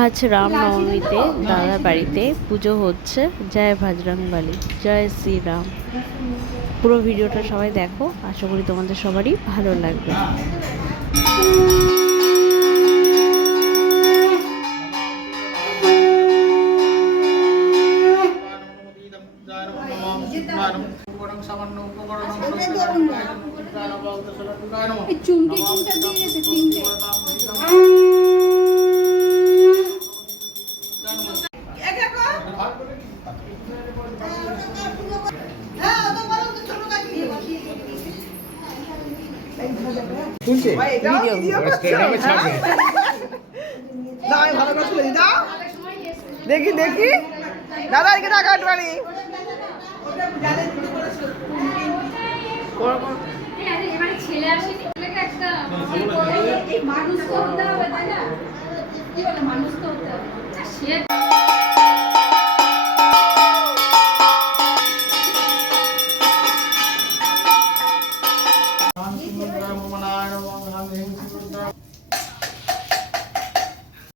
আজ রামনবমীতে দাদার বাড়িতে পুজো হচ্ছে। জয় বজরংবলী, জয় শ্রীরাম। পুরো ভিডিওটা সবাই দেখো, আশা করি তোমাদের সবারই ভালো লাগবে। দেখি দেখি দাদা এদিকে টাকা কাটবানি ছেলে আসেনি একটা মানুষ করতে হবে তাই না কি বলে মানুষ করতে হবে সে